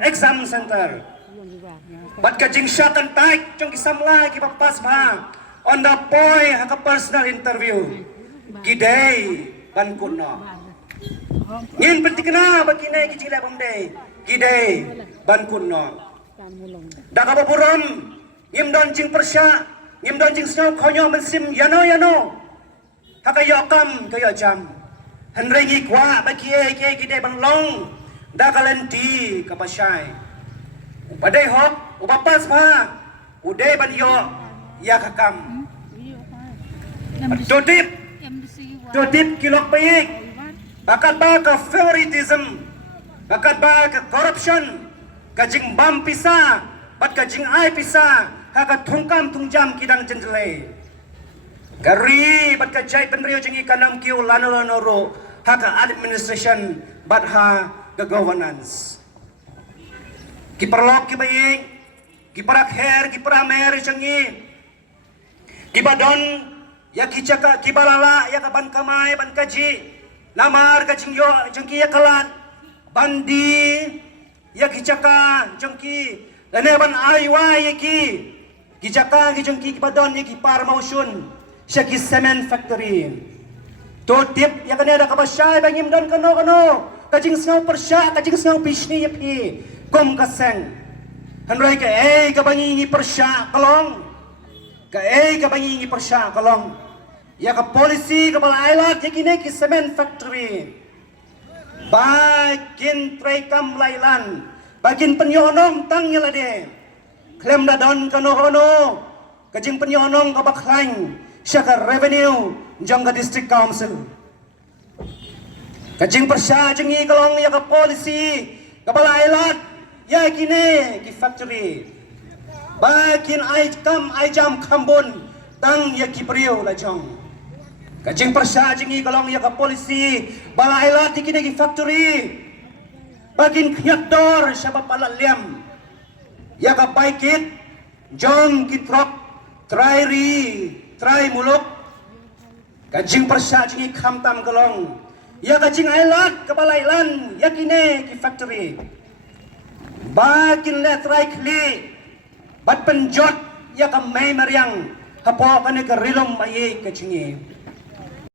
exam center. Bat kajing syatan taik jong kisam lagi papas ma on the point haka personal interview gidei ban kuno ngin penting na bagine kijila pamdei gidei ban kuno dak apa buram ngim don jing persya ngim don jing snow konyo mensim yano haka yokam kaya jam henrengi kwa bagie gidei ban long dakalenti kapasai badai hok upapas ma udai ban yo ya kakam dodip kilok baik bakat ba ke favoritism bakat ba ke corruption kajing bam pisa bat kajing ai pisa haka tungkam tungjam kidang jenjele gari bat kajai penrio jengi kanam kiu lano haka administration bat ha ke governance kiperlok kibaing kiparak her kiparamer jengi kibadon ya kicaka kibalala ya kaban kamai ban kaji namar kajing yo jengki ya kalan bandi ya kicaka jengki lene ban aiwa ya ki kicaka jengki kibadon ya kipar mausun syaki cement factory to tip ya kene ada kabasyai bangim don kano kajing sngau persya kajing sngau pisni ya pi kom kaseng hanrai ka kabangi ni persya kalong kabangi ni persya kalong ya ka polisi ka balailat ya kini ki cement factory bakin trekam lailan bakin penyonong tang yalade klem dadon kano kajing penyonong ka baklain syaka revenue jang ka district council kajing persya jengi kalong ya ka polisi ka balailat ya kini ki factory bakin ai jam kambon tang ya ki priyo la jong kajing persya jengi kalong ya ka polisi balailat kini ki factory bakin knyakdor syaba palaliam ya ka baikit jong ki trok try muluk kajing persya jengi kamtam kalong ya kajing ailat ka balailan ya kini ki factory bakin letrai kli bat penjot ya ka may mariang hapo kane ka rilong maye kachingi